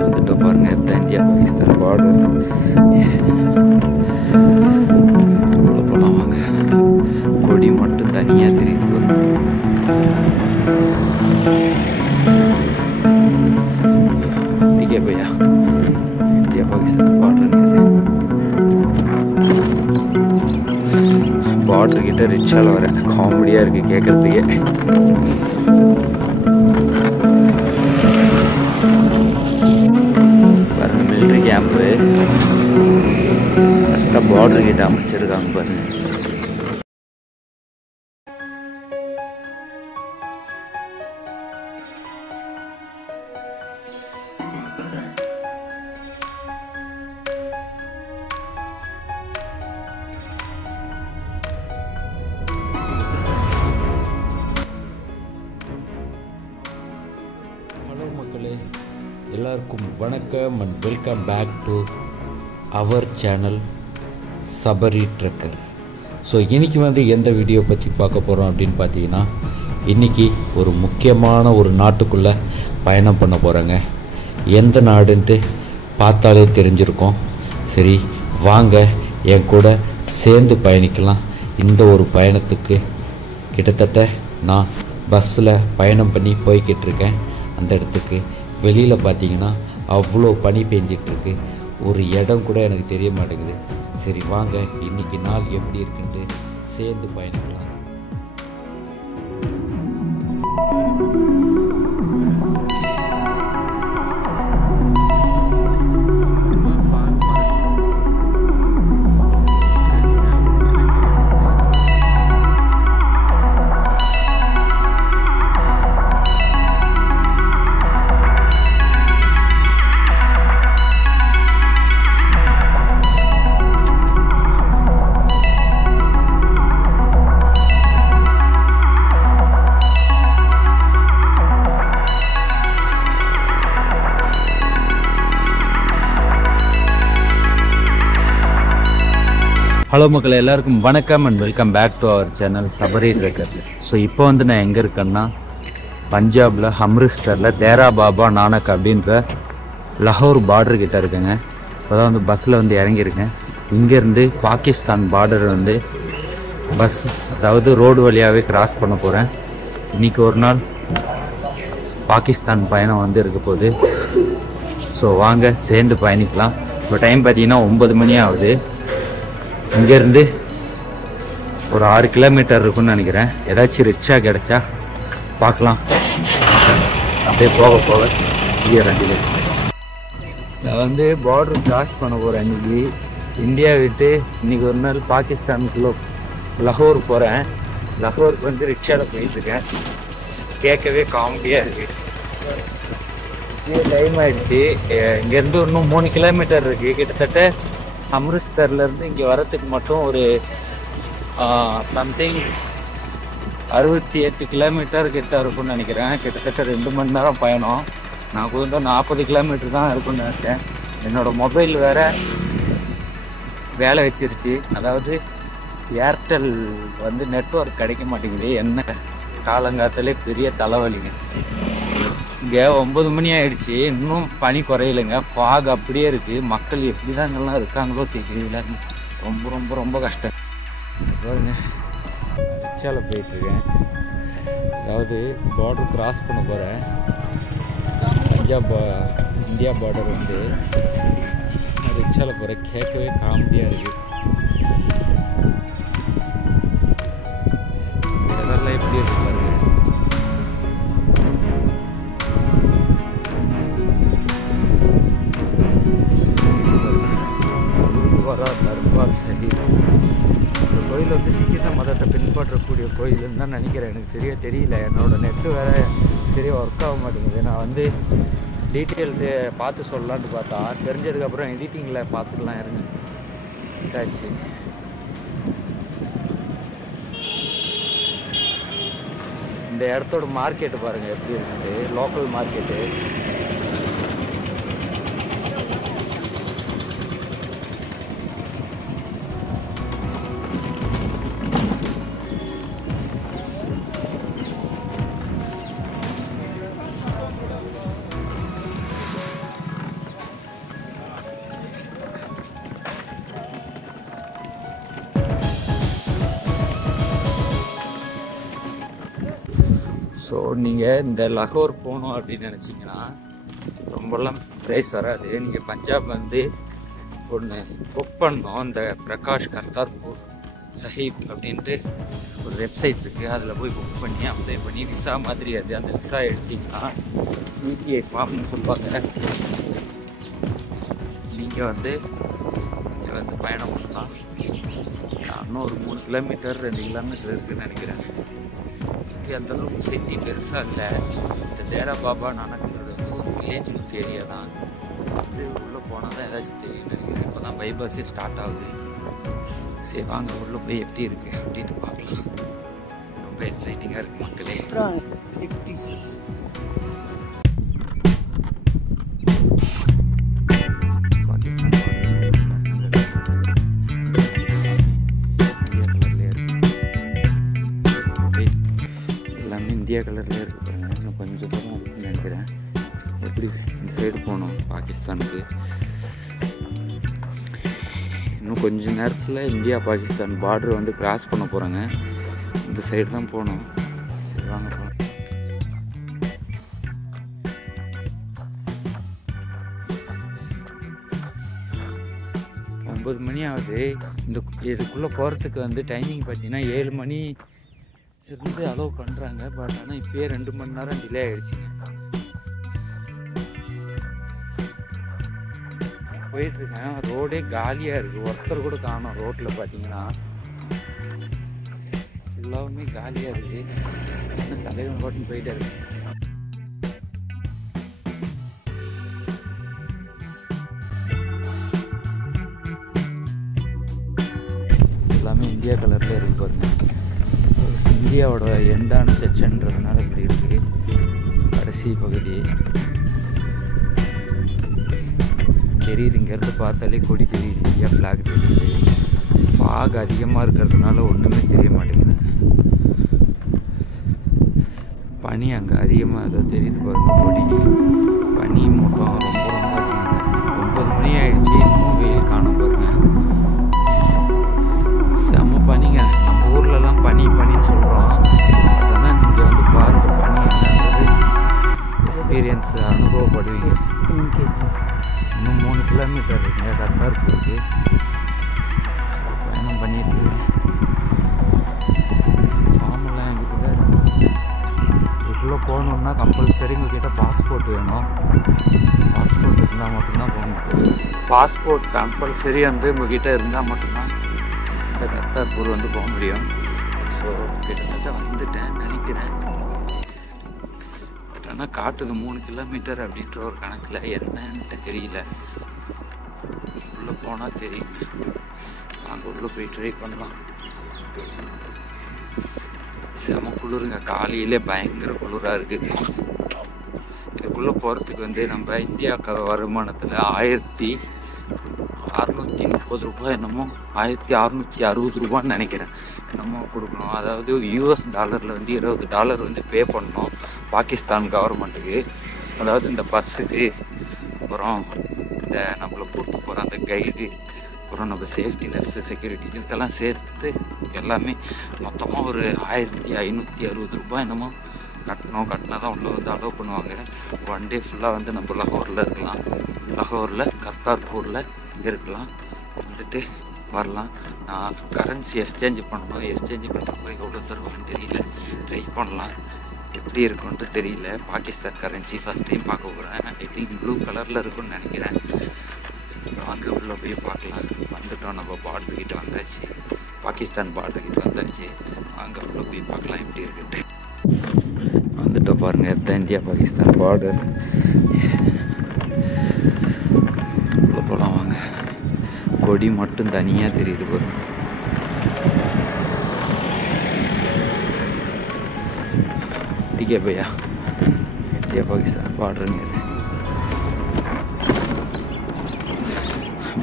வந்துட்டு பாருங்க, இதுதான் இந்தியா பாகிஸ்தான் பார்டர். உள்ள போலாம் வாங்க. கொடி மட்டும் தனியாக தெரியுது. ठीक है भैया, इंडिया पाकिस्तान பார்டர் கிட்ட ரிக்ஷாவில் வரேன். காமெடியாக இருக்குது கேட்குறதுக்கே. பாருங்க, மிலிட்ரி கேம்ப்பு கரெக்டாக பார்டர் கிட்ட அமைச்சிருக்காங்க பாருங்க. மக்களே, எல்லாருக்கும் வணக்கம் and welcome back to our channel Sabari trekker. So இன்றைக்கி எந்த வீடியோ பற்றி பார்க்க போகிறோம் அப்படின்னு பார்த்தீங்கன்னா, இன்றைக்கி ஒரு முக்கியமான ஒரு நாட்டுக்குள்ளே பயணம் பண்ண போகிறேங்க. எந்த நாடுன்ட்டு பார்த்தாலே தெரிஞ்சிருக்கோம். சரி வாங்க, என் கூட சேர்ந்து பயணிக்கலாம். இந்த ஒரு பயணத்துக்கு கிட்டத்தட்ட நான் பஸ்ஸில் பயணம் பண்ணி போய்கிட்டு இருக்கேன். அந்த இடத்துக்கு வெளியில் பார்த்தீங்கன்னா அவ்வளோ பனி பெஞ்சிட்ருக்கு. ஒரு இடம் கூட எனக்கு தெரிய மாட்டேங்குது. சரி வாங்க, இன்றைக்கி நாள் எப்படி இருக்குன்ட்டு சேர்ந்து பயணிக்கலாம். ஹலோ மக்களே, எல்லாருக்கும் வணக்கம் and welcome back to our channel Sabari trekker. So இப்போ நான் எங்கே இருக்கேன்னா, பஞ்சாபில் அம்ரிஸ்டரில் தேரா பாபா நானக் அப்படின்ற லாகூர் பார்டர் கிட்ட இருக்கேங்க. இப்போ தான் பஸ்ஸில் இறங்கியிருக்கேன். இங்கேருந்து பாகிஸ்தான் பார்டர் பஸ், அதாவது ரோடு வழியாகவே கிராஸ் பண்ண போகிறேன். இன்றைக்கி ஒரு நாள் பாகிஸ்தான் பயணம் இருக்க போகுது. ஸோ வாங்க சேர்ந்து பயணிக்கலாம். இப்போ டைம் பார்த்தீங்கன்னா 9 மணி ஆகுது. இங்கேருந்து ஒரு 6 கிலோமீட்டர் இருக்குன்னு நினைக்கிறேன். ஏதாச்சும் ரிக்ஷா கிடச்சா பார்க்கலாம். அப்படியே போக போக ரெண்டு நான் பார்டர் கிராஸ் பண்ண போகிறேன். இன்றைக்கி இந்தியா விட்டு இன்றைக்கி ஒரு நாள் பாகிஸ்தானுக்குள்ளே லாகூர் போகிறேன். லாகூருக்கு ரிக்ஷாவில் போயிட்டுருக்கேன். கேட்கவே காமெடியாக இருக்குது. டைம் ஆகிடுச்சு. இங்கேருந்து இன்னும் 3 கிலோமீட்டர் இருக்குது. கிட்டத்தட்ட அம்ரிஸ்டர்லேருந்து இங்கே வரத்துக்கு மட்டும் ஒரு சம்திங் 68 கிலோமீட்டர் கிட்ட இருக்குன்னு நினைக்கிறேன். கிட்டத்தட்ட 2 மணி நேரம் பயணம். நான் கூட 40 கிலோமீட்டர் தான் இருக்குன்னு நினைச்சேன். என்னோடய மொபைல் வேறு வேலை வச்சிருச்சு. அதாவது ஏர்டெல் நெட்வொர்க் கிடைக்க மாட்டேங்குது. என்ன காலங்காலத்திலே பெரிய தலைவலிங்க. இங்கே 9 மணி ஆகிடுச்சு. இன்னும் பனி குறையிலைங்க. ஃபாக் அப்படியே இருக்குது. மக்கள் எப்படி தான் இங்கெல்லாம் இருக்காங்களோ தெரியல. ரொம்ப ரொம்ப ரொம்ப கஷ்டம். பாருங்க, ரிக்ஷாவில் போயிட்டுருக்கேன். அதாவது பார்டர் கிராஸ் பண்ண போகிறேன். பஞ்சாப் இந்தியா பார்டர் ரிக்ஷாவில் போகிறேன். கேட்கவே காமெடியாக இருக்குது. இடம்லாம் எப்படி இருக்கு பாருங்க. இந்த கோயில் சிக்கிச மதத்தை பின்பற்றக்கூடிய கோயிலுன்னு தான் நினைக்கிறேன். எனக்கு சரியாக தெரியல. என்னோடய நெட்டு வேறு சரியாக ஒர்க் ஆக மாட்டேங்குது. நான் டீட்டெயில்ஸு பார்த்து சொல்லலான்ட்டு பார்த்தா, தெரிஞ்சதுக்கப்புறம் எடிட்டிங்கில் பார்த்துக்கலாம் இறங்கிட்டாச்சு. இந்த இடத்தோட மார்க்கெட்டு பாருங்கள் எப்படி இருக்குது. Local market. ஸோ நீங்கள் இந்த லாகூர் போகணும் அப்படின்னு நினச்சிங்கன்னா ரொம்பலாம் ப்ரைஸ் வராது. நீங்கள் பஞ்சாப் வந்து ஒன்று புக் பண்ணோம், இந்த பிரகாஷ் கர்தார்பூர் சஹீப் அப்படின்ட்டு ஒரு வெப்சைட் இருக்குது. அதில் போய் புக் பண்ணி அப்ளை பண்ணி விசா மாதிரி அது அந்த விசா எடுத்திங்கன்னா யூபிஐ ஃபார்ம்னு சொல்லுவாங்க. நீங்கள் வந்து இங்கே வந்து பயணம் பண்ணலாம். இன்னும் ஒரு 3 கிலோமீட்டர் 2 கிலோமீட்டர் இருக்குதுன்னு நினைக்கிறேன். அந்தளவுக்கு சிட்டி பெருசாக இல்லை. இந்த தேரா பாபா நானக்கோட ஒரு வில்லேஜ் ஏரியா தான். வந்து உள்ளே போனால் தான் ஏதாச்சும் தெரியும் நினைக்கிறேன். இப்போ தான் பைபாஸே ஸ்டார்ட் ஆகுது. சரி வாங்க உள்ளே போய் எப்படி இருக்குது அப்படின்னு பார்க்கலாம். ரொம்ப எக்ஸைட்டிங்காக இருக்குது மக்களே. இந்தியா கலர்லேயே இருக்குது பாருங்க. இன்னும் கொஞ்சம் தூரம் இருக்குன்னு நினைக்கிறேன். எப்படி இந்த சைடு போகணும் பாகிஸ்தானுக்கு. இன்னும் கொஞ்சம் நேரத்தில் இந்தியா பாகிஸ்தான் பார்டர் வந்து கிராஸ் பண்ண போகிறாங்க. இந்த சைடு தான் போகணும். வாங்க போகலாம். 9 மணி ஆகுது. இதுக்குள்ளே போகிறதுக்கு வந்து டைமிங் பார்த்தீங்கன்னா 7 மணி இருந்து அலோவ் பண்ணுறாங்க. பட் ஆனால் இப்போயே 2 மணி நேரம் டிலே ஆகிடுச்சிங்க. போயிட்டுருக்கேன். ரோடே காலியாக இருக்குது. ஒருத்தர் கூட காணோம் ரோட்டில் பார்த்தீங்கன்னா. ஃபுல்லாகவுமே காலியாக இருக்குது. இன்னும் தலைவன் போட்டுன்னு போயிட்டே இருக்கு. எல்லாமே இந்தியா கலர்லேயே இருக்கு பாருங்க. இந்தியாவோட எண்டான செக்ஷன்றதுனால இப்படி இருக்குது. கடைசி பகுதி தெரியுது. இங்கேருந்து பார்த்தாலே கொடி தெரியுது. இந்தியா ஃப்ளாக் தெரியுது. ஃபாக் அதிகமாக இருக்கிறதுனால ஒன்றுமே தெரிய மாட்டேங்குது. பனி அங்கே அதிகமாக அதை தெரியுது பாருங்க. கொடி பனி மூட்டம் ரொம்ப ரொம்ப அதிகம். 9 மணி ஆகிடுச்சி. இன்னும் வெயில் காணும் பாருங்க. செம்ம பனிங்க. நம்ம ஊர்லலாம் பனின்னு சொல்கிறோம். அதனால் இங்கே வந்து பாருங்க பனி என்னன்றது எக்ஸ்பீரியன்ஸ் அனுபவப்படுவீங்க. இன்னும் 3 கிலோமீட்டர் இருக்குங்க கர்தார்பூருக்கு. பயணம் பண்ணிட்டு ஃபார்மெல்லாம் என்கிட்ட தான் இருக்கு. இதுக்குள்ளே போகணுன்னா கம்பல்சரி உங்கள்கிட்ட பாஸ்போர்ட் வேணும். பாஸ்போர்ட் இருந்தால் மட்டும்தான் போக முடியும். பாஸ்போர்ட் கம்பல்சரி வந்து உங்கள்கிட்ட இருந்தால் மட்டும்தான் இந்த கர்தார்பூர் வந்து போக முடியும். ஸோ கிட்டத்தட்ட வந்துட்டேன் நினைக்கிறேன். பட் ஆனால் காட்டுது 3 கிலோமீட்டர் அப்படின்ற ஒரு கணக்கில் என்னன்ட்டு தெரியல. உள்ளே போனால் தெரியும். அங்கே உள்ளே போய் ட்ரை பண்ணலாம். செம குளிருங்க. காலையிலே பயங்கர குளிராக இருக்குது. இதுக்குள்ளே போகிறதுக்கு வந்து நம்ம இந்தியா வருமானத்தில் 1630 ரூபாய் என்னமோ 1660 ரூபான்னு நினைக்கிறேன் என்னமோ கொடுக்கணும். அதாவது US டாலரில் வந்து $20 வந்து பே பண்ணணும் பாகிஸ்தான் கவர்மெண்ட்டுக்கு. அதாவது இந்த பஸ்ஸுக்கு, அப்புறம் இந்த நம்மளை கூப்பிட்டு போகிற அந்த கைடு, அப்புறம் நம்ம சேஃப்டி நர்ஸு, செக்யூரிட்டி, இதுக்கெல்லாம் சேர்த்து எல்லாமே மொத்தமாக ஒரு 1560 ரூபாய் என்னமோ கட்டினா தான் உள்ளே வந்து அலோவ் பண்ணுவாங்க. 1 டே ஃபுல்லாக வந்து நம்ம லாகூரில் இருக்கலாம். லாகூரில் கர்தார்பூரில் இருக்கலாம். வந்துட்டு வரலாம். நான் கரன்சி எக்ஸ்சேஞ்ச் பண்ணணும். எக்ஸ்சேஞ்ச் பண்ணுறப்போ எவ்வளோ தருவான்னு தெரியல. ட்ரை பண்ணலாம். எப்படி இருக்குன்ட்டு தெரியல. பாகிஸ்தான் கரன்சி ஃபஸ்ட் டைம் பார்க்க போகிறேன். ஐ திங்க் ப்ளூ கலரில் இருக்குன்னு நினைக்கிறேன். வாங்க உள்ளே போய் பார்க்கலாம். வந்துட்டோம். நம்ம பார்டர்கிட்ட வந்தாச்சு. பாகிஸ்தான் பார்டர்கிட்ட வந்தாச்சு. வாங்க உள்ளே போய் பார்க்கலாம் எப்படி இருக்குன்ட்டு. வந்துட்டோம் பாருங்கள். இதுதான் இந்தியா பாகிஸ்தான் பார்டர். உள்ளே போகலாம் வாங்க. கொடி மட்டும் தனியாக தெரியுது பாருங்க. ठीक है भैया. इंडिया पाकिस्तान बॉर्डर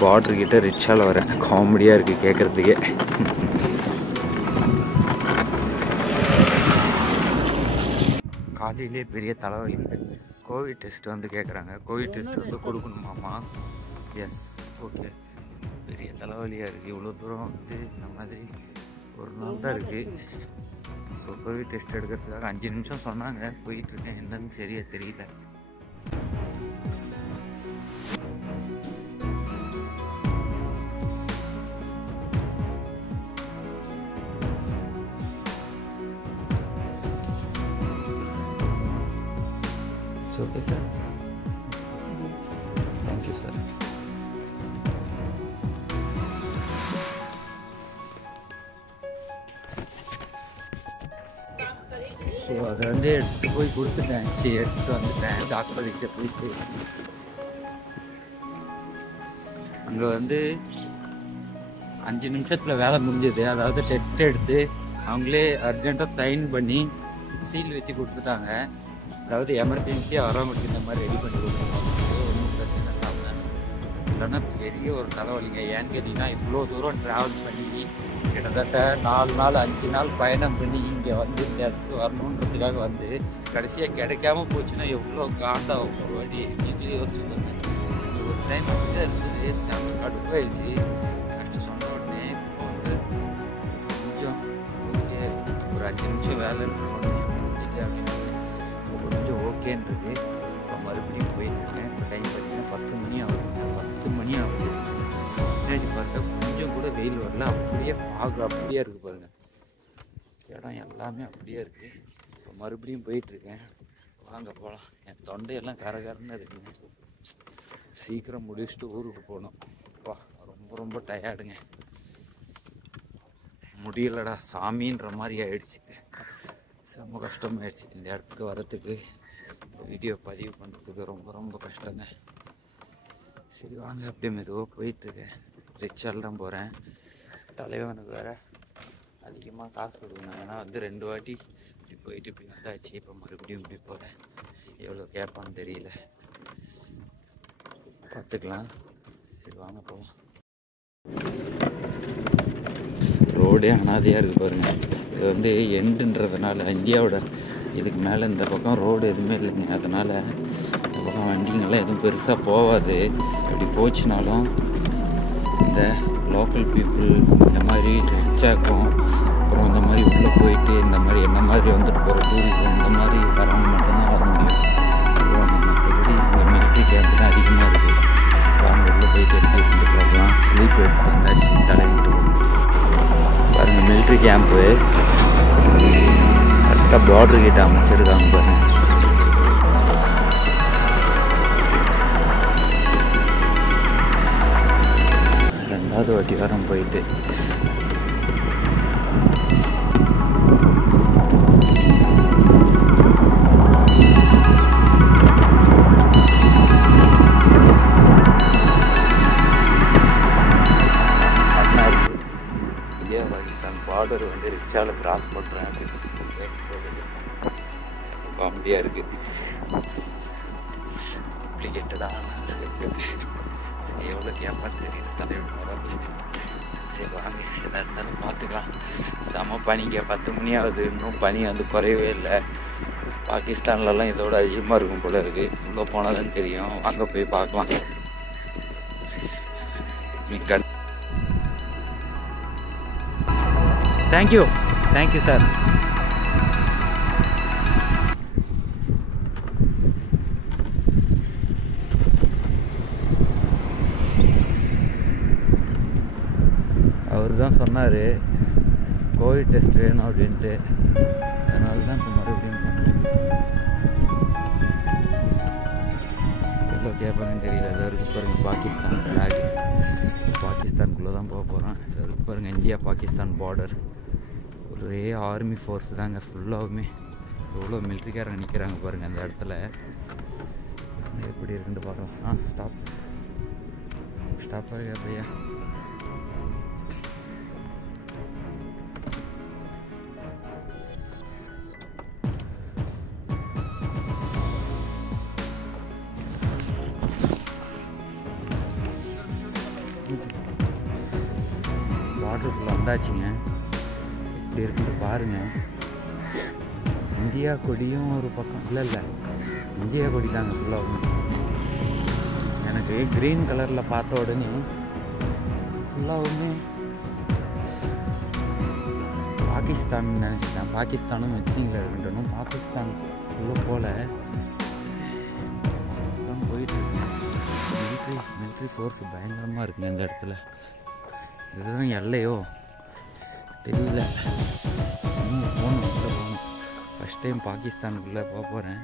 பார்டர் கிட்ட ரிக்ஷாவில் வரேன். காமெடியாக இருக்குது கேட்குறதுக்கே. காலையிலே பெரிய தலைவலி. கோவிட் டெஸ்ட் வந்து கேட்குறாங்க. கோவிட் டெஸ்ட் வந்து கொடுக்கணுமாம்மா. S, okay. பெரிய தலைவலியாக இருக்குது. இவ்வளோ தூரம் வந்து இந்த மாதிரி ஒரு நாள் தான் இருக்குது. ஸோ கோவிட் டெஸ்ட் எடுக்கிறதுக்காக 5 நிமிஷம் சொன்னாங்க. போயிட்டுருக்கேன், என்னன்னு சரியா தெரியல. Okay sir, thank you sir. So அதை வந்து எடுத்துகிட்டு போய் கொடுத்துட்டேன். சரி, எடுத்துகிட்டு வந்துட்டேன். டாக்டர்கிட்ட போயிட்டு அங்கே வந்து 5 நிமிஷத்தில் வேலை முடிஞ்சது. அதாவது டெஸ்ட் எடுத்து அவங்களே அர்ஜென்ட்டாக சைன் பண்ணி சீல் வச்சு கொடுத்துட்டாங்க. அதாவது எமர்ஜென்சியாக வரவங்களுக்கு இந்த மாதிரி ரெடி பண்ணி கொடுத்துருக்காங்க. ஒன்றும் பிரச்சனை இல்லாமல். இல்லைன்னா பெரிய ஒரு தலைவலிங்க. ஏன்னு கேட்டிங்கன்னா இவ்வளோ தூரம் ட்ராவல் பண்ணி கிட்டத்தட்ட 4 நாள் 5 நாள் பயணம் பண்ணி இங்கே வந்து இந்த இடத்துக்கு வரணுன்றதுக்காக வந்து கடைசியாக கிடைக்காம போச்சுன்னா எவ்வளோ காண்டாகும். ஒரு வாட்டி நீங்களே யோசிச்சுக்கோங்க. ஒரு டைம் வந்து இருந்தது செம்ம கடுப்பாயிடுச்சு. ஃபஸ்ட்டு சொன்ன உடனே இப்போ வந்து கொஞ்சம் ஓகே, ஒரு 5 நிமிஷம் வேலைன்னு முடிஞ்சிட்டு அப்படின்னு கொஞ்சம் ஓகேன்றது. இப்போ மறுபடியும் போயிருக்கேன். இப்போ டைம் பார்த்தீங்கன்னா 10 மணி ஆகுது. 10 மணி ஆகுது. பின்னாடி பார்த்தா கொஞ்சம் கூட வெயில் வரல. அப்படியே ஃபாக் அப்படியே இருக்குது பாருங்கள். இடம் எல்லாமே அப்படியே இருக்குது. இப்போ மறுபடியும் போயிட்டுருக்கேன். வாங்க போகலாம். என் தொண்டையெல்லாம் கரகரன்னு இருக்குங்க. சீக்கிரம் முடிச்சுட்டு ஊருக்கு போகணும். வா, ரொம்ப ரொம்ப டயர்டுங்க. முடியலடா சாமின்ற மாதிரி ஆயிடுச்சு. ரொம்ப கஷ்டமாயிடுச்சு. இந்த இடத்துக்கு வரத்துக்கு, வீடியோ பதிவு பண்ணுறதுக்கு ரொம்ப ரொம்ப கஷ்டங்க. சரி வாங்க, அப்படியே மெதுவாக போயிட்டுருக்கேன். ரிச்சால் தான் போகிறேன். தலைவனுக்கு வேறு அதிகமாக காசு கொடுக்கணும். ஏன்னா வந்து 2 வாட்டி இப்படி போயிட்டு இப்படி வந்தாச்சு. இப்போ மறுபடியும் இப்படி போகிறேன். எவ்வளோ கேட்பான்னு தெரியல, பார்த்துக்கலாம். சரி வாங்க போகலாம். ரோடே அனாதையாக இருக்குது பாருங்கள். இது வந்து எண்டுன்றதுனால இந்தியாவோட இதுக்கு மேலே இந்த பக்கம் ரோடு எதுவுமே இல்லைங்க. அதனால் இந்த பக்கம் வண்டிங்கெல்லாம் எதுவும் பெருசாக போகாது. அப்படி போச்சுனாலும் இந்த லோக்கல் பீப்புள் இந்த மாதிரி ரிச்சாக்கும், அப்புறம் இந்த மாதிரி உள்ளே போயிட்டு இந்த மாதிரி என்ன மாதிரி வந்துட்டு போகிற டூரிசம் இந்த மாதிரி வரவங்க மட்டும்தான் வர முடியும். மற்றபடி இந்த மிலிட்ரி கேம்ப் தான் அதிகமாக இருக்குது. அவங்க உள்ளே போயிட்டு எடுத்துகிட்டு போகலாம். ஸ்லீப் எடுத்து வந்தாச்சு. தலைவிட்டு பாருங்கள், மிலிட்ரி கேம்ப்பு கரெக்டாக பார்டர் கிட்ட அமைச்சிருக்காங்க பாருங்கள். ரெண்டாவது வாட்டி வாரம் போயிட்டு இந்தியா பாகிஸ்தான் பார்டர் வந்து ரிக்ஷாவில் கிராஸ் பண்ணுறேன் அப்படின்னு காமெடியாக இருக்குது. அப்ளிகேட்டடாக எவ்வளோ கேப்பான்னு தெரியுது. தலைவர் அப்படின்னு. சரி வாங்க, எதாக இருந்தாலும் பார்த்துக்கலாம். செம பனிங்க. 10 மணி ஆகுது. இன்னும் பனி வந்து குறையவே இல்லை. பாகிஸ்தான்லலாம் இதோட அதிகமாக இருக்கும் போல இருக்குது. உள்ளே போனால் தான் தெரியும். வாங்க போய் பார்க்கலாம். Thank you thank you sir. அவர் தான் சொன்னார் கோவிட் டெஸ்ட் வேணும் அப்படின்ட்டு. அதனால தான் இப்போ மறுபடியும் எவ்வளோ கேட்பாங்கன்னு தெரியல. அது வரைக்கும் பாருங்கள் பாகிஸ்தான் ஃப்ளாக். பாகிஸ்தானுக்குள்ளே தான் போக போகிறோம். அது வரைக்கும் பாருங்கள் இந்தியா பாகிஸ்தான் பார்டர். ஒரே ஆர்மி ஃபோர்ஸ் தாங்க ஃபுல்லாகவுமே. எவ்வளோ மிலிட்ரிக்காரங்க நிற்கிறாங்க பாருங்கள் அந்த இடத்துல. எப்படி இருக்குன்னு பார்க்கலாம். ஸ்டாப் ஆகியா பையா. பார்டருக்குள்ளே வந்தாச்சுங்க. இப்படி இருக்குன்னு பாருங்கள். இந்தியா கொடியும் ஒரு பக்கம் இல்லை இந்தியா கொடி தாங்க ஃபுல்லாக. எனக்கு க்ரீன் கலரில் பார்த்த உடனே ஃபுல்லாகவுமே பாகிஸ்தான் நினச்சிட்டேன். பாகிஸ்தானும் மிக்சிங்கில் இருக்குன்றனும் பாகிஸ்தான் உள்ளே போல் தான் போயிட்டு மிலிட்ரி ஃபோர்ஸ் பயங்கரமாக இருக்குங்க இந்த இடத்துல. இதுதான் எல்லையோ தெரியல. இன்னும் போகணும், உள்ளே போகணும். ஃபஸ்ட் டைம் பாகிஸ்தானுக்குள்ளே போக போகிறேன்.